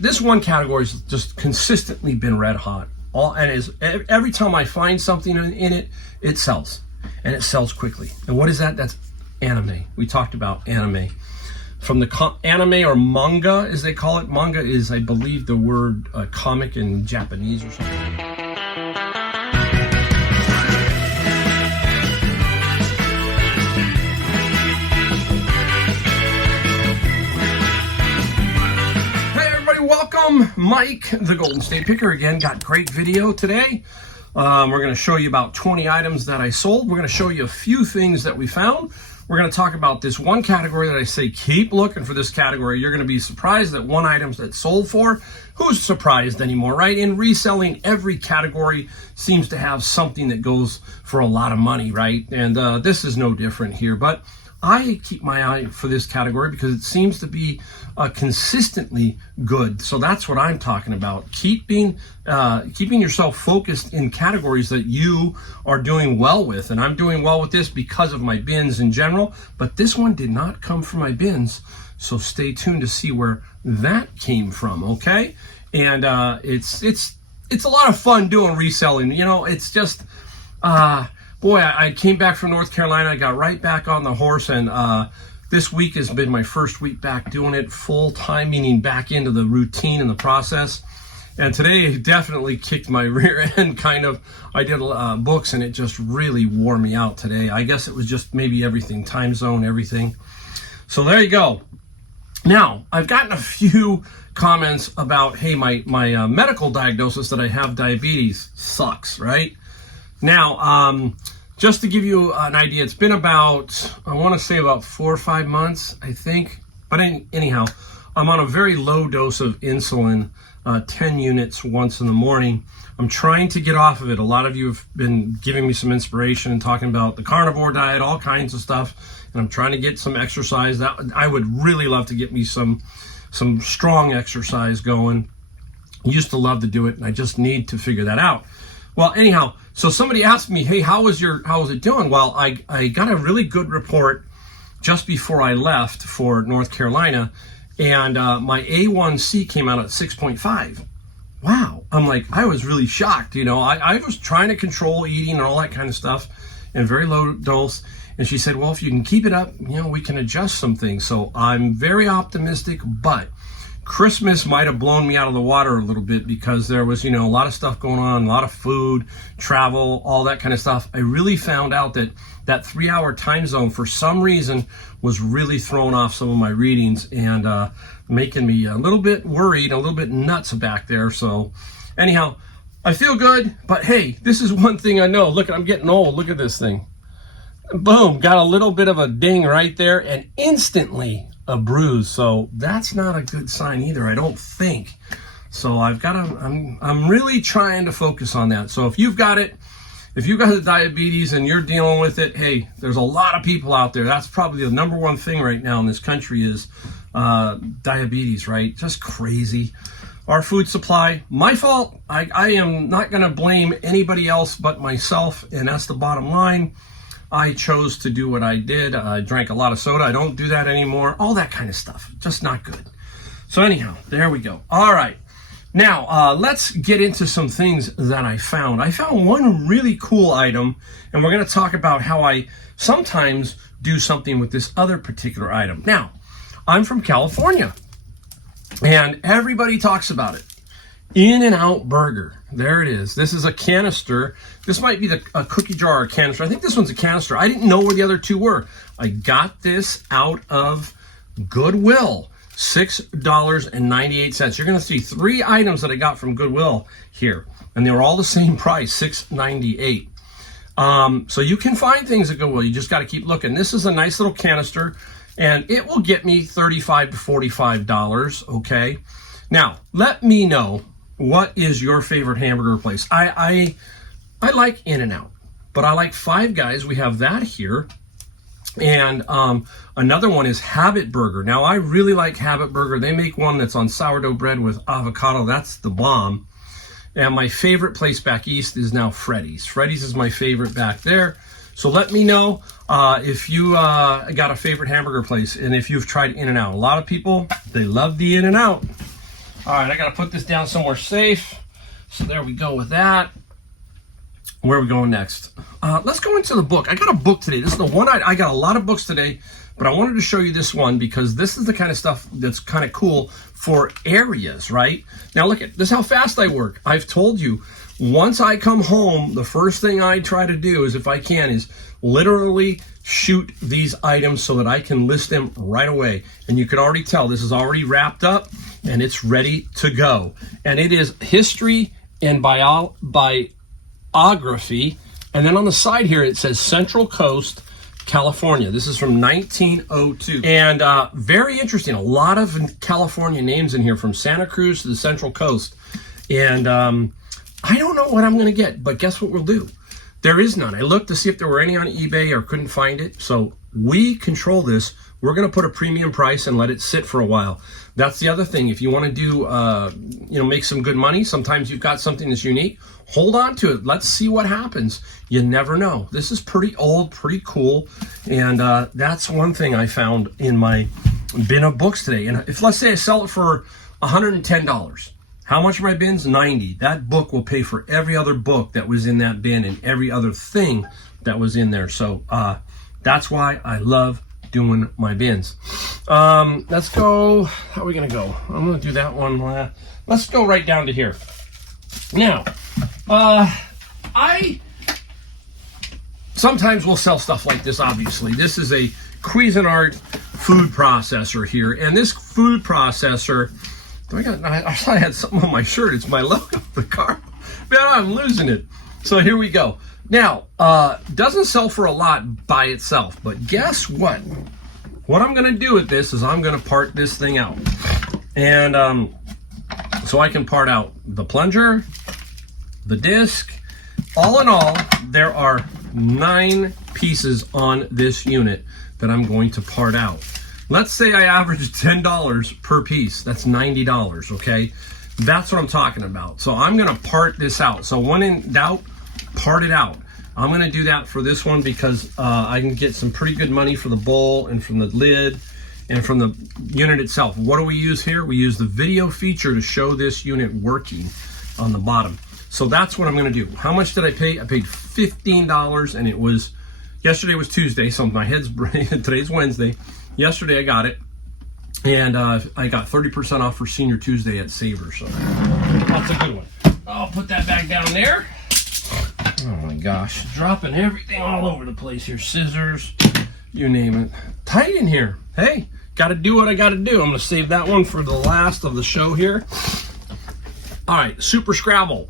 This one category has just consistently been red hot. Every time I find something in it, it sells, and it sells quickly. And what is that? That's anime. We talked about anime. From the anime or manga, as they call it. Manga is, I believe, the word comic in Japanese or something. Hey everybody, welcome. Mike, the Golden State Picker again. Got great video today. We're going to show you about 20 items that I sold. We're going to show you a few things that we found. We're going to talk about this one category that I say keep looking for this category. You're going to be surprised at one item that sold for. Who's surprised anymore, right? In reselling, every category seems to have something that goes for a lot of money, right? And this is no different here. But I keep my eye for this category because it seems to be consistently good. So that's what I'm talking about. Keeping yourself focused in categories that you are doing well with. And I'm doing well with this because of my bins in general. But this one did not come from my bins. So stay tuned to see where that came from, okay? And it's a lot of fun doing reselling. You know, it's just... Boy, I came back from North Carolina. I got right back on the horse, and this week has been my first week back doing it full time, meaning back into the routine and the process. And today definitely kicked my rear end, kind of. I did books, and it just really wore me out today. I guess it was just maybe everything, time zone, everything. So there you go. Now, I've gotten a few comments about, hey, my medical diagnosis that I have diabetes sucks, right? Now, just to give you an idea, it's been about, I want to say about 4 or 5 months, I think. But anyhow, I'm on a very low dose of insulin, 10 units once in the morning. I'm trying to get off of it. A lot of you have been giving me some inspiration and talking about the carnivore diet, all kinds of stuff. And I'm trying to get some exercise. That I would really love to get me some strong exercise going. I used to love to do it, and I just need to figure that out. Well, anyhow, so somebody asked me, hey, how is it doing? Well, I got a really good report just before I left for North Carolina, and my A1C came out at 6.5. Wow. I'm like, I was really shocked. You know, I was trying to control eating and all that kind of stuff in very low dose. And she said, well, if you can keep it up, you know, we can adjust some things. So I'm very optimistic, but Christmas might have blown me out of the water a little bit because there was, you know, a lot of stuff going on, a lot of food, travel, all that kind of stuff. I really found out that 3-hour time zone, for some reason, was really throwing off some of my readings and making me a little bit worried, a little bit nuts back there. So anyhow, I feel good, but hey, this is one thing I know. Look, I'm getting old. Look at this thing. Boom, got a little bit of a ding right there, and instantly a bruise. So that's not a good sign either, I don't think. So I'm really trying to focus on that. So if you've got it, if you've got the diabetes and you're dealing with it, hey, there's a lot of people out there. That's probably the number one thing right now in this country is diabetes, right? Just crazy. Our food supply, my fault. I am not going to blame anybody else but myself, and that's the bottom line. I chose to do what I did. I drank a lot of soda. I don't do that anymore. All that kind of stuff. Just not good. So anyhow, there we go. All right. Now, let's get into some things that I found. I found one really cool item, and we're going to talk about how I sometimes do something with this other particular item. Now, I'm from California, and everybody talks about it. In-N-Out Burger. There it is. This is a canister. This might be a cookie jar or canister. I think this one's a canister. I didn't know where the other two were. I got this out of Goodwill. $6.98. You're going to see 3 items that I got from Goodwill here. And they were all the same price, $6.98. So you can find things at Goodwill. You just got to keep looking. This is a nice little canister, and it will get me $35 to $45, okay? Now, let me know, what is your favorite hamburger place? I like In-N-Out, but I like Five Guys. We have that here. And another one is Habit Burger. Now, I really like Habit Burger. They make one that's on sourdough bread with avocado. That's the bomb. And my favorite place back east is now Freddy's. Freddy's is my favorite back there. So let me know if you got a favorite hamburger place and if you've tried In-N-Out. A lot of people, they love the In-N-Out. All right, I got to put this down somewhere safe. So there we go with that. Where are we going next? Let's go into the book. I got a book today. This is the one I got a lot of books today, but I wanted to show you this one because this is the kind of stuff that's kind of cool for areas, right? Now look at this, how fast I work. I've told you, once I come home, the first thing I try to do is, if I can, is literally shoot these items so that I can list them right away. And you can already tell this is already wrapped up and it's ready to go. And it is history and biography. And then on the side here, it says Central Coast, California. This is from 1902. And very interesting. A lot of California names in here, from Santa Cruz to the Central Coast. And I don't know what I'm going to get, but guess what we'll do? There is none. I looked to see if there were any on eBay or couldn't find it. So we control this. We're going to put a premium price and let it sit for a while. That's the other thing. If you want to do, make some good money, sometimes you've got something that's unique, hold on to it. Let's see what happens. You never know. This is pretty old, pretty cool. And that's one thing I found in my bin of books today. And if, let's say I sell it for $110, how much are my bins? 90. That book will pay for every other book that was in that bin and every other thing that was in there. So that's why I love doing my bins. Let's go. How are we going to go? I'm going to do that one. Let's go right down to here. Now, I sometimes will sell stuff like this, obviously. This is a Cuisinart food processor here. And this food processor, I thought I had something on my shirt. It's my logo, the car. Man, I'm losing it. So here we go. Now, doesn't sell for a lot by itself, but guess what? What I'm going to do with this is I'm going to part this thing out. And so I can part out the plunger, the disc. All in all, there are 9 pieces on this unit that I'm going to part out. Let's say I average $10 per piece. That's $90, okay? That's what I'm talking about. So I'm going to part this out. So when in doubt, part it out. I'm going to do that for this one because I can get some pretty good money for the bowl and from the lid and from the unit itself. What do we use here? We use the video feature to show this unit working on the bottom. So that's what I'm going to do. How much did I pay? I paid $15, and it was, yesterday was Tuesday, so my head's, today's Wednesday. Yesterday I got it, and I got 30% off for Senior Tuesday at Savers. So that's a good one. I'll put that back down there. Oh my gosh, dropping everything all over the place here. Scissors, you name it. Tight in here. Hey, got to do what I got to do. I'm going to save that one for the last of the show here. All right, Super Scrabble.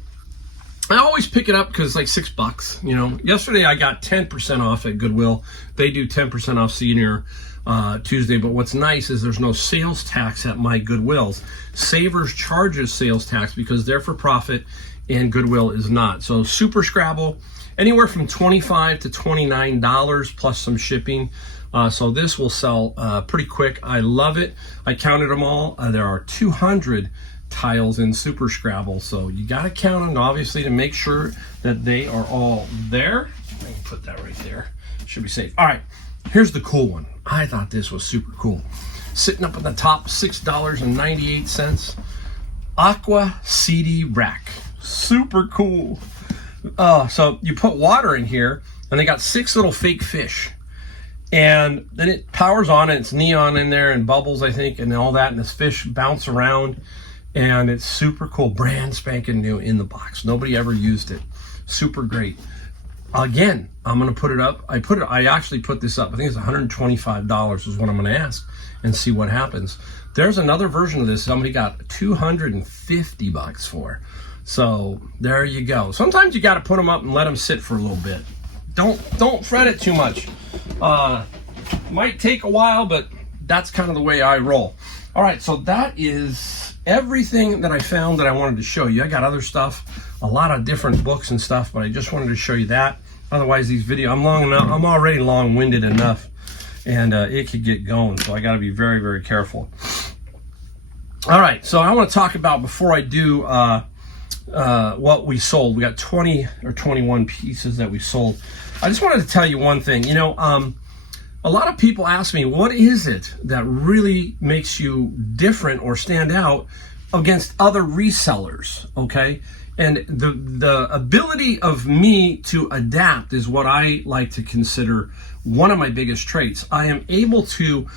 I always pick it up because it's like $6, you know. Yesterday I got 10% off at Goodwill. They do 10% off Senior Tuesday, but what's nice is there's no sales tax at my Goodwills. Savers charges sales tax because they're for profit and Goodwill is not. So Super Scrabble, anywhere from $25 to $29 plus some shipping. So this will sell pretty quick. I love it. I counted them all. There are 200 tiles in Super Scrabble, so you got to count them obviously to make sure that they are all there. I can put that right there. Should be safe. All right, here's the cool one. I thought this was super cool. Sitting up at the top, $6.98. Aqua CD Rack. Super cool. So you put water in here, and they got 6 little fake fish. And then it powers on, and it's neon in there and bubbles, I think, and all that, and this fish bounce around. And it's super cool, brand spanking new in the box. Nobody ever used it. Super great. Again, I'm gonna put it up. I actually put this up. I think it's $125 is what I'm gonna ask and see what happens. There's another version of this somebody got $250 for. So there you go. Sometimes you gotta put them up and let them sit for a little bit. Don't fret it too much. Might take a while, but that's kind of the way I roll. All right, so that is everything that I found that I wanted to show you. I got other stuff, a lot of different books and stuff, but I just wanted to show you that. Otherwise, these videos, I'm already long-winded enough, and it could get going, so I got to be very, very careful. All right, so I want to talk about, before I do what we sold. We got 20 or 21 pieces that we sold. I just wanted to tell you one thing. You know, a lot of people ask me, what is it that really makes you different or stand out against other resellers, okay? And the ability of me to adapt is what I like to consider one of my biggest traits. I am able to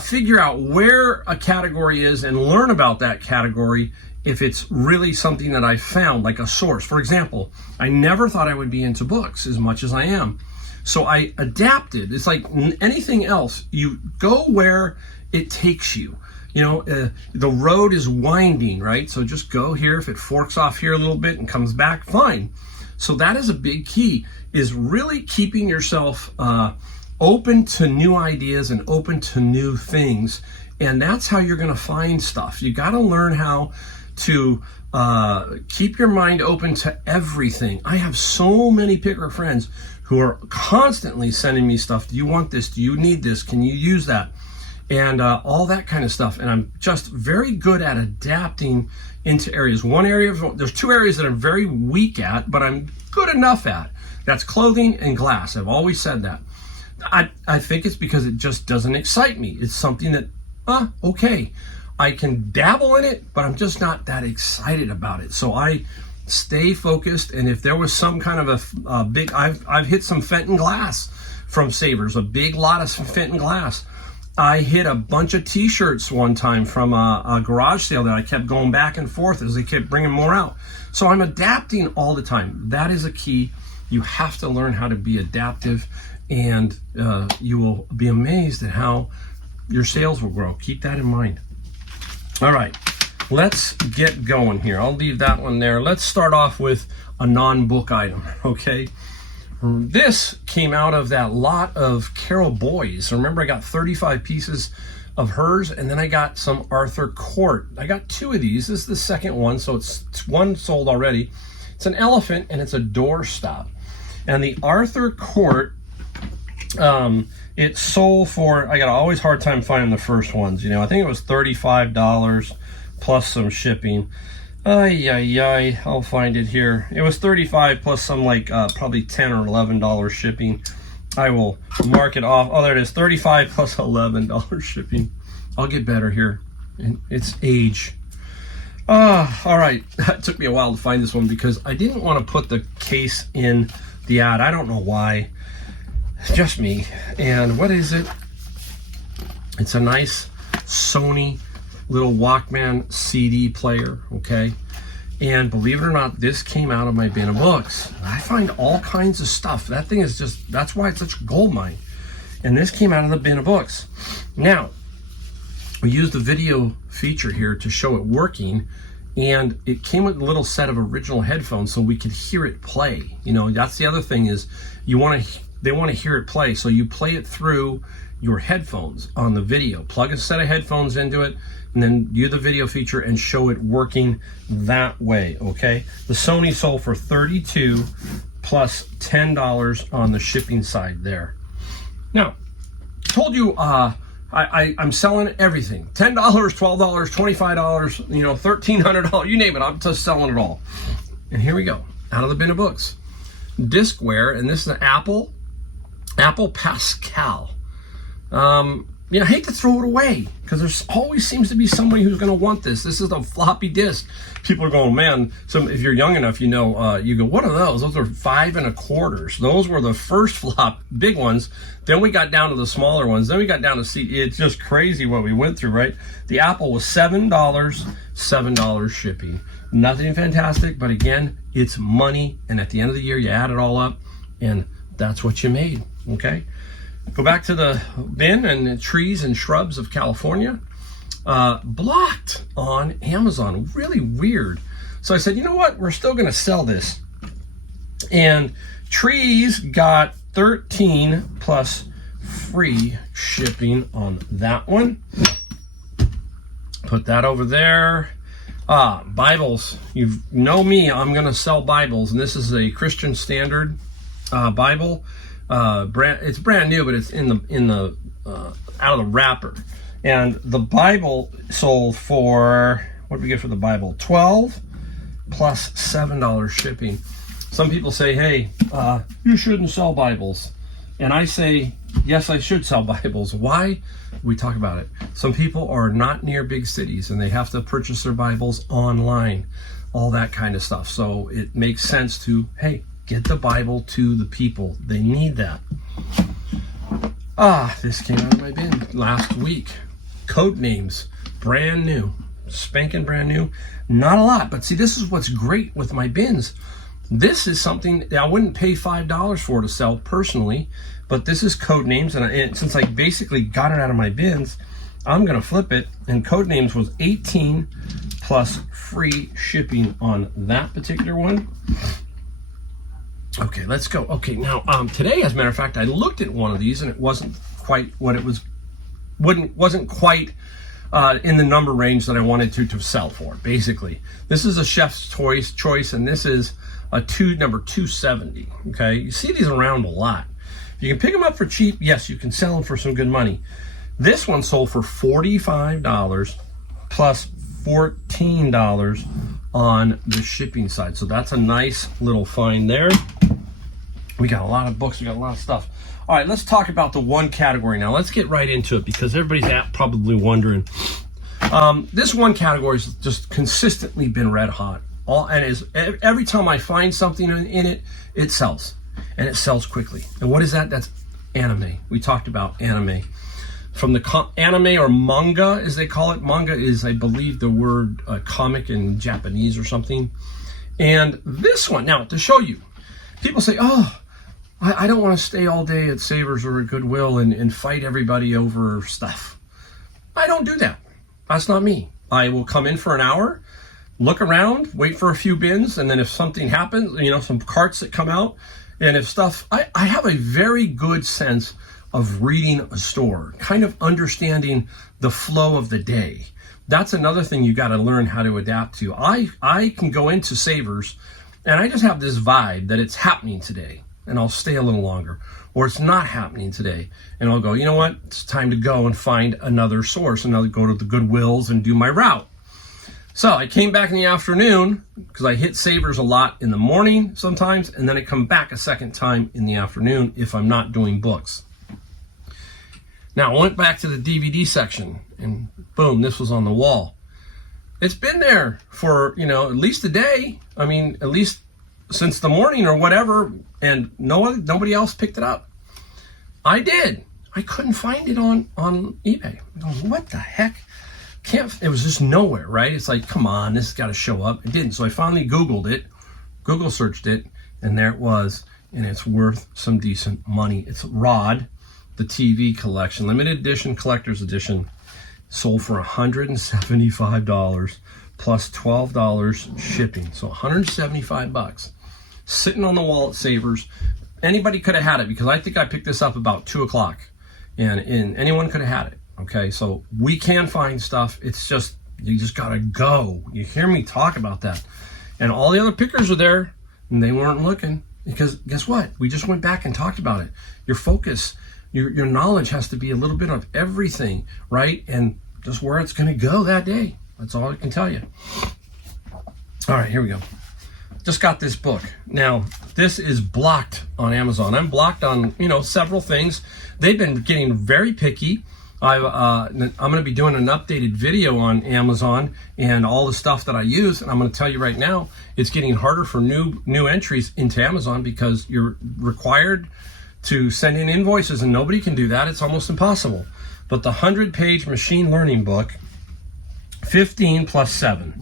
figure out where a category is and learn about that category if it's really something that I found, like a source. For example, I never thought I would be into books as much as I am. So I adapted. It's like anything else. You go where it takes you. You know, the road is winding, right? So just go here. If it forks off here a little bit and comes back, fine. So that is a big key, is really keeping yourself open to new ideas and open to new things. And that's how you're going to find stuff. You got to learn how to keep your mind open to everything. I have so many picker friends who are constantly sending me stuff. Do you want this? Do you need this? Can you use that? And all that kind of stuff. And I'm just very good at adapting into areas. There's two areas that I'm very weak at, but I'm good enough at. That's clothing and glass. I've always said that. I think it's because it just doesn't excite me. It's something that, okay, I can dabble in it, but I'm just not that excited about it. So I stay focused. And if there was some kind of a big, I've hit some Fenton glass from Savers, a big lot of some Fenton glass. I hit a bunch of t-shirts one time from a garage sale that I kept going back and forth as they kept bringing more out. So I'm adapting all the time. That is a key. You have to learn how to be adaptive, and you will be amazed at how your sales will grow. Keep that in mind. All right, let's get going here. I'll leave that one there. Let's start off with a non-book item, okay? This came out of that lot of Carol Boys. Remember, I got 35 pieces of hers, and then I got some Arthur Court. I got two of these. This is the second one, so it's one sold already. It's an elephant, and it's a doorstop. And the Arthur Court, it sold for, I got always hard time finding the first ones. You know, I think it was $35 plus some shipping. I'll find it here. It was $35 plus some like probably $10 or $11 shipping. I will mark it off. Oh, there it is, $35 plus $11 shipping. I'll get better here. And it's age. All right. It took me a while to find this one because I didn't want to put the case in the ad. I don't know why. It's just me. And what is it? It's a nice Sony little Walkman CD player, okay? And believe it or not, this came out of my bin of books. I find all kinds of stuff. That thing is just, that's why it's such a gold mine. And this came out of the bin of books. Now, we used the video feature here to show it working, and it came with a little set of original headphones so we could hear it play. You know, that's the other thing is they want to hear it play, so you play it through your headphones on the video. Plug a set of headphones into it, and then use the video feature and show it working that way, okay? The Sony sold for $32 plus $10 on the shipping side there. Now, told you I'm selling everything. $10, $12, $25, you know, $1,300, you name it, I'm just selling it all. And here we go, out of the bin of books. Discware, and this is an Apple Pascal. You know, I hate to throw it away because there's always seems to be somebody who's going to want this. This is a floppy disk. People are going, man. So if you're young enough, you know, you go, what are those? Those are 5 1/4. Those were the first flop, big ones. Then we got down to the smaller ones. Then we got down to see. It's just crazy what we went through, right? The Apple was $7 shipping. Nothing fantastic, but again, it's money. And at the end of the year, you add it all up, and that's what you made. Okay. Go back to the bin, and the trees and shrubs of California. Blocked on Amazon. Really weird. So I said, you know what? We're still going to sell this. And trees got 13 plus free shipping on that one. Put that over there. Bibles. You know me. I'm going to sell Bibles. And this is a Christian Standard Bible. It's brand new, but it's in the out of the wrapper. And the Bible sold for, what did we get for the Bible? $12 plus $7 shipping. Some people say, hey, you shouldn't sell Bibles. And I say, yes, I should sell Bibles. Why? We talk about it. Some people are not near big cities and they have to purchase their Bibles online, all that kind of stuff. So it makes sense to, hey, get the Bible to the people. They need that. This came out of my bin last week. Code names, brand new, spanking brand new. Not a lot, but see, this is what's great with my bins. This is something that I wouldn't pay $5 for to sell personally, but this is code names, and since I basically got it out of my bins, I'm gonna flip it. And code names was 18 plus free shipping on that particular one. Okay, let's go. Okay, now today, as a matter of fact, I looked at one of these and it wasn't quite what it was. Wasn't quite in the number range that I wanted to sell for. Basically, this is a chef's choice, and this is a number 270. Okay, you see these around a lot. If you can pick them up for cheap, yes, you can sell them for some good money. This one sold for $45 plus $14 on the shipping side. So that's a nice little find there. We got a lot of books, we got a lot of stuff. All right, let's talk about the one category now. Let's get right into it because everybody's probably wondering. This one category has just consistently been red hot. Every time I find something in it, it sells. And it sells quickly. And what is that? That's anime. We talked about anime. From the anime or manga, as they call it. Manga is, I believe, the word comic in Japanese or something. And this one, now to show you, people say, oh, I don't want to stay all day at Savers or at Goodwill and fight everybody over stuff. I don't do that. That's not me. I will come in for an hour, look around, wait for a few bins, and then if something happens, some carts that come out, and if stuff, I have a very good sense of reading a store, kind of understanding the flow of the day. That's another thing you got to learn how to adapt to. I can go into Savers and I just have this vibe that it's happening today and I'll stay a little longer, or it's not happening today and I'll go, you know what, it's time to go and find another source, and I'll go to the Goodwills and do my route. So I came back in the afternoon because I hit Savers a lot in the morning sometimes, and then I come back a second time in the afternoon if I'm not doing books. Now I went back to the DVD section and boom, this was on the wall. It's been there for, at least a day. I mean, at least since the morning or whatever, and nobody else picked it up. I did. I couldn't find it on eBay. I'm going, what the heck? It was just nowhere, right? It's like, come on, this has got to show up. It didn't. So I finally Googled it, Google searched it, and there it was. And it's worth some decent money. It's Rod, the TV collection, limited edition, collector's edition, sold for $175 plus $12 shipping. So $175 sitting on the wall at Savers. Anybody could have had it because I think I picked this up about 2 o'clock, and anyone could have had it. Okay, so we can find stuff. It's just, you just gotta go. You hear me talk about that. And all the other pickers are there and they weren't looking because guess what? We just went back and talked about it. Your focus, your knowledge has to be a little bit of everything, right? And just where it's gonna go that day. That's all I can tell you. All right, here we go. Just got this book. Now, this is blocked on Amazon. I'm blocked on, several things. They've been getting very picky. I'm going to be doing an updated video on Amazon and all the stuff that I use. And I'm going to tell you right now, it's getting harder for new entries into Amazon because you're required to send in invoices and nobody can do that. It's almost impossible. But the 100-page machine learning book, 15 plus 7.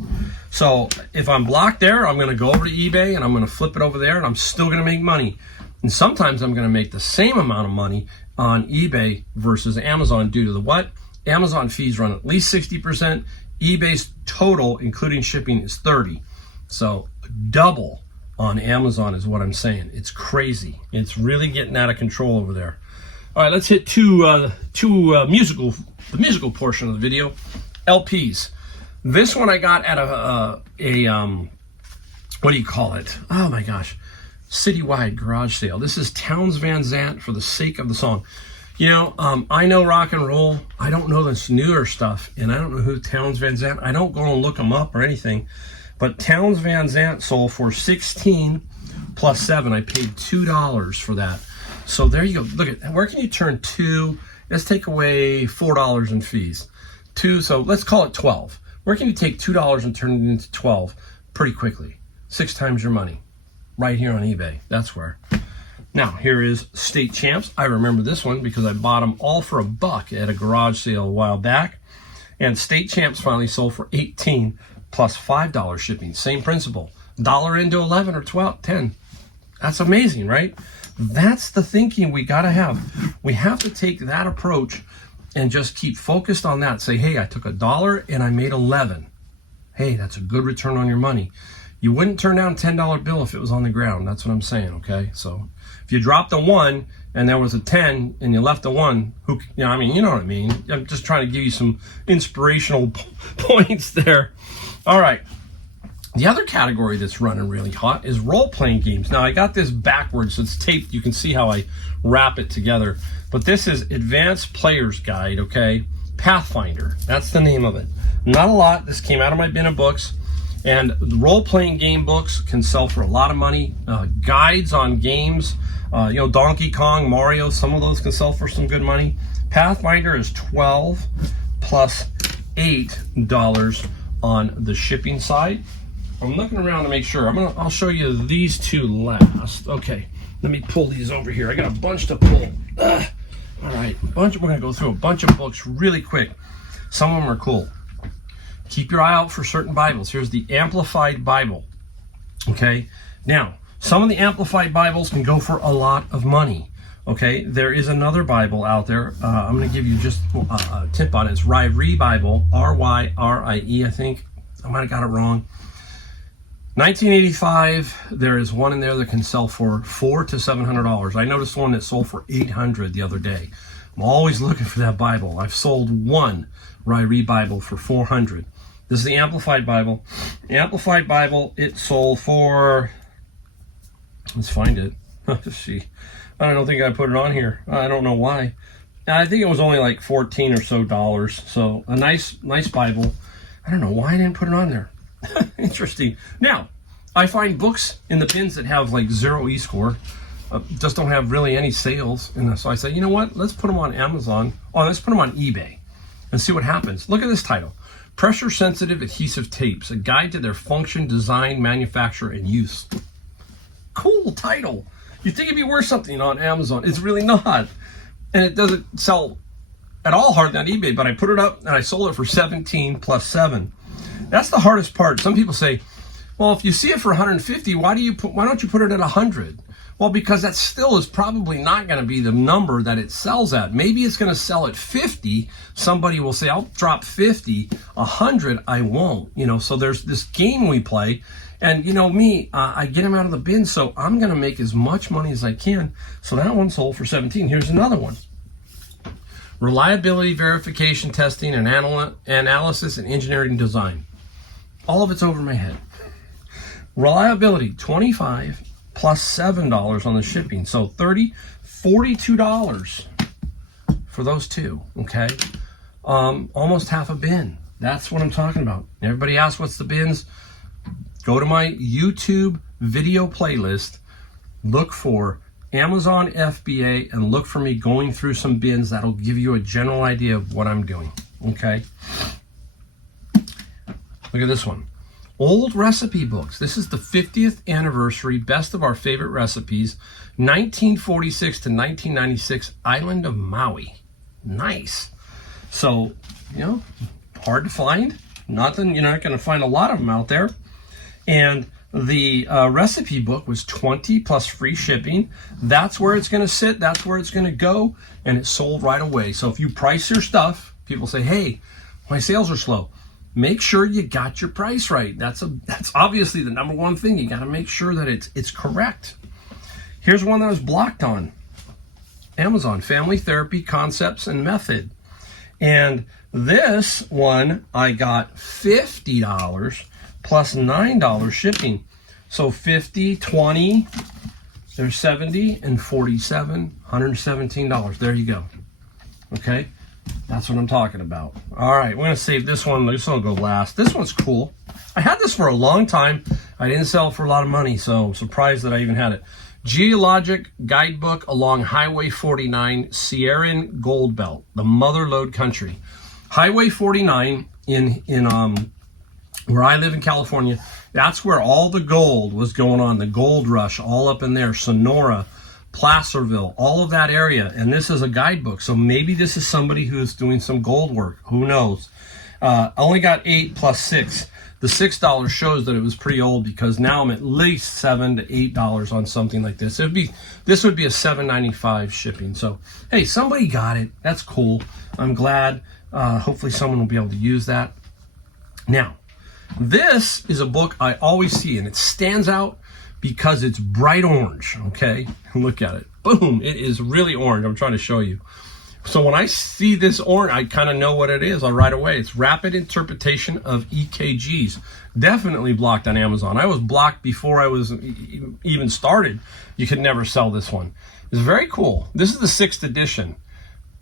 So if I'm blocked there, I'm going to go over to eBay and I'm going to flip it over there and I'm still going to make money. And sometimes I'm going to make the same amount of money on eBay versus Amazon due to the what? Amazon fees run at least 60%. eBay's total, including shipping, is 30%. So double on Amazon is what I'm saying. It's crazy. It's really getting out of control over there. All right, let's hit the musical portion of the video. LPs. This one I got at a what do you call it? Oh my gosh. Citywide garage sale. This is Townes Van Zandt, For the Sake of the Song. I know rock and roll. I don't know this newer stuff, and I don't know who Townes Van Zandt. I don't go and look them up or anything, but Townes Van Zandt sold for 16 plus 7. I paid $2 for that. So there you go. Look at, where can you turn 2? Let's take away $4 in fees. 2, so let's call it 12. Where can you take $2 and turn it into 12 pretty quickly? 6 times your money. Right here on eBay. That's where. Now, here is State Champs. I remember this one because I bought them all for $1 at a garage sale a while back. And State Champs finally sold for $18 plus $5 shipping. Same principle. $1 into 11 or 12, 10. That's amazing, right? That's the thinking we got to have. We have to take that approach and just keep focused on that. Say, hey, I took $1 and I made 11. Hey, that's a good return on your money. You wouldn't turn down a $10 bill if it was on the ground. That's what I'm saying, okay? So if you dropped a 1 and there was a 10 and you left a 1, you know what I mean? I'm just trying to give you some inspirational points there. All right. The other category that's running really hot is role-playing games. Now, I got this backwards. It's taped. You can see how I wrap it together. But this is Advanced Player's Guide, okay? Pathfinder. That's the name of it. Not a lot. This came out of my bin of books. And the role-playing game books can sell for a lot of money. Guides on games, Donkey Kong, Mario, some of those can sell for some good money. Pathfinder is $12 plus $8 on the shipping side. I'm looking around to make sure. I'll show you these 2 last. Okay, let me pull these over here. I got a bunch to pull. All right, we're gonna go through a bunch of books really quick. Some of them are cool. Keep your eye out for certain Bibles. Here's the Amplified Bible. Okay, now some of the Amplified Bibles can go for a lot of money. Okay, there is another Bible out there. I'm gonna give you just a tip on it. It's Ryrie Bible, R-Y-R-I-E, I think. I might have got it wrong. 1985, there is one in there that can sell for $400 to $700. I noticed one that sold for $800 the other day. I'm always looking for that Bible. I've sold one Ryrie Bible for $400. This is the Amplified Bible. The Amplified Bible, it sold for, let's find it. See, I don't think I put it on here. I don't know why. I think it was only like $14 or so dollars. So a nice Bible. I don't know why I didn't put it on there. Interesting. Now, I find books in the bins that have like 0 e-score, just don't have really any sales. And so I say, you know what? Let's put them on Amazon. Oh, let's put them on eBay and see what happens. Look at this title. Pressure Sensitive Adhesive Tapes, a guide to their function, design, manufacture, and use. Cool title. You'd think it'd be worth something on Amazon. It's really not. And it doesn't sell at all hardly on eBay, but I put it up and I sold it for $17 plus $7. That's the hardest part. Some people say, well, if you see it for $150, why don't you put it at $100? Well, because that still is probably not going to be the number that it sells at. Maybe it's going to sell at $50. Somebody will say, I'll drop $50, $100, I won't. So there's this game we play. And me, I get them out of the bin, so I'm going to make as much money as I can. So that one sold for $17. Here's another one. Reliability, verification, testing, and analysis, and engineering design. All of it's over my head. Reliability, $25 plus $7 on the shipping. So $30, $42 for those 2, okay? Almost half a bin. That's what I'm talking about. Everybody asks what's the bins? Go to my YouTube video playlist, look for Amazon FBA, and look for me going through some bins. That'll give you a general idea of what I'm doing, okay? Look at this one. Old recipe books. This is the 50th anniversary, best of our favorite recipes, 1946 to 1996, Island of Maui. Nice. So, hard to find. You're not going to find a lot of them out there. And the recipe book was $20 plus free shipping. That's where it's going to sit. That's where it's going to go. And it sold right away. So if you price your stuff, people say, hey, my sales are slow. Make sure you got your price right. That's obviously the number one thing. You got to make sure that it's correct. Here's one that was blocked on Amazon, Family Therapy Concepts and Method. And this one I got $50 plus $9 shipping. So 50, 20, there's 70 and 47, $117. There you go. Okay. That's what I'm talking about. All right, we're going to save this one. This one will go last. This one's cool. I had this for a long time. I didn't sell it for a lot of money, so I'm surprised that I even had it. Geologic Guidebook Along Highway 49, Sierran Gold Belt, the Mother Lode Country. Highway 49 in where I live in California, that's where all the gold was going on, the gold rush, all up in there, Sonora, Placerville, all of that area. And this is a guidebook, so maybe this is somebody who is doing some gold work. Who knows? I only got 8 plus 6. The $6 shows that it was pretty old, because now I'm at least $7 to $8 on something like this. This would be a $7.95 shipping. So hey, somebody got it. That's cool. I'm glad. Hopefully someone will be able to use that. Now, this is a book I always see, and it stands out because it's bright orange. Okay, look at it. Boom! It is really orange. I'm trying to show you. So when I see this orange, I kind of know what it is right away. It's Rapid Interpretation of EKGs. Definitely blocked on Amazon. I was blocked before I was even started. You could never sell this one. It's very cool. This is the 6th edition.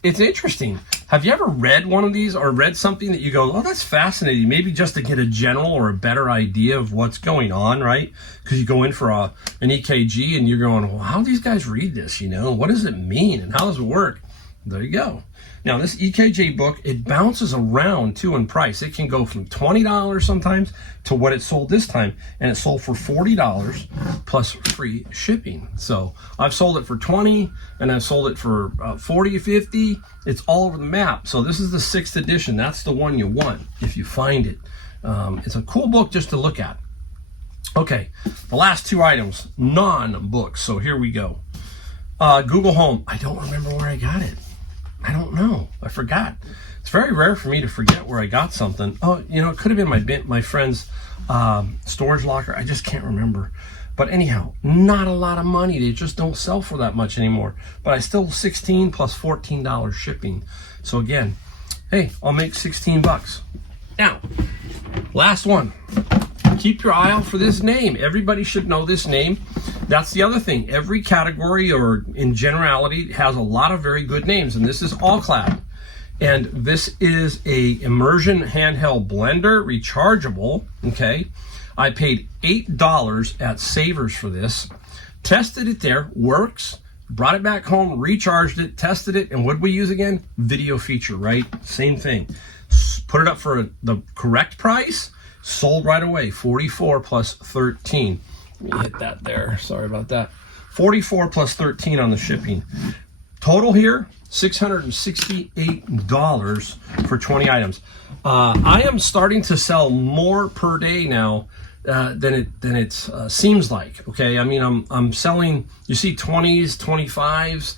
It's interesting. Have you ever read one of these, or read something that you go, oh, that's fascinating, maybe just to get a general or a better idea of what's going on, right? Because you go in for an EKG and you're going, well, how do these guys read this, you know? What does it mean and how does it work? There you go. Now, this EKG book, it bounces around too in price. It can go from $20 sometimes to what it sold this time, and it sold for $40 plus free shipping. So I've sold it for $20, and I've sold it for $40, $50. It's all over the map. So this is the 6th edition. That's the one you want if you find it. It's a cool book just to look at. Okay, the last 2 items, non-books. So here we go. Google Home. I don't remember where I got it. I don't know. I forgot. It's very rare for me to forget where I got something. Oh, you know, it could have been my friend's storage locker. I just can't remember. But anyhow, not a lot of money. They just don't sell for that much anymore. But I still $16 plus $14 shipping. So again, hey, I'll make 16 bucks. Now, last one. Keep your eye out for this name. Everybody should know this name. That's the other thing. Every category, or in generality, has a lot of very good names, and this is All-Clad. And this is a immersion handheld blender, rechargeable. Okay, I paid $8 at Savers for this. Tested it there, works. Brought it back home, recharged it, tested it, and what did we use again? Video feature, right? Same thing. Put it up for the correct price. Sold right away, 44 plus 13. Let me hit that there. Sorry about that. 44 plus 13 on the shipping. Total here, $668 for 20 items. I am starting to sell more per day now than it seems like. Okay, I mean I'm selling. You see 20s, 25s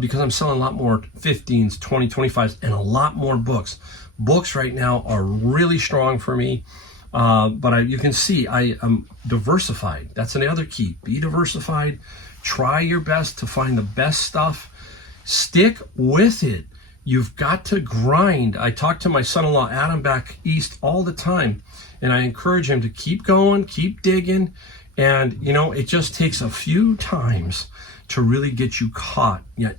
because I'm selling a lot more 15s, 20, 25s, and a lot more books. Books right now are really strong for me. But you can see I am diversified. That's another key. Be diversified. Try your best to find the best stuff. Stick with it. You've got to grind. I talk to my son-in-law Adam back east all the time, and I encourage him to keep going, keep digging. And you know, it just takes a few times to really get you caught. Yeah,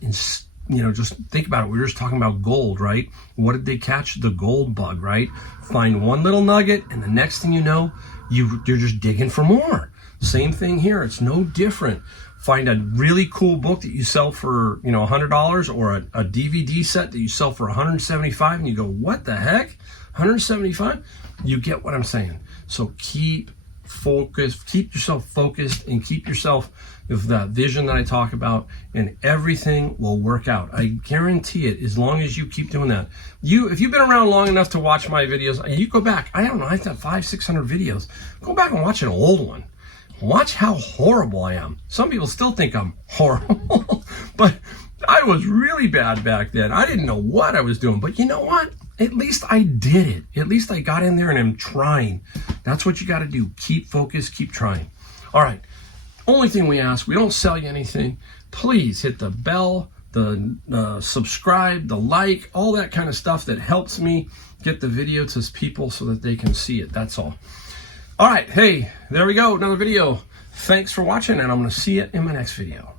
you know, just think about it. We were just talking about gold, right? What did they catch? The gold bug, right? Find one little nugget, and the next thing you know, you're just digging for more. Same thing here. It's no different. Find a really cool book that you sell for, you know, $100, or a DVD set that you sell for $175, and you go, what the heck? $175? You get what I'm saying. So keep focused, keep yourself focused, and keep yourself with that vision that I talk about, and everything will work out. I guarantee it, as long as you keep doing that. If you've been around long enough to watch my videos, and you go back, I don't know, I've got 500-600 videos. Go back and watch an old one. Watch how horrible I am. Some people still think I'm horrible, but I was really bad back then. I didn't know what I was doing, but you know what? At least I did it. At least I got in there and I'm trying. That's what you got to do. Keep focused, keep trying. All right. Only thing we ask, we don't sell you anything. Please hit the bell, the subscribe, the like, all that kind of stuff that helps me get the video to people so that they can see it. That's all. All right. Hey, there we go. Another video. Thanks for watching, and I'm going to see you in my next video.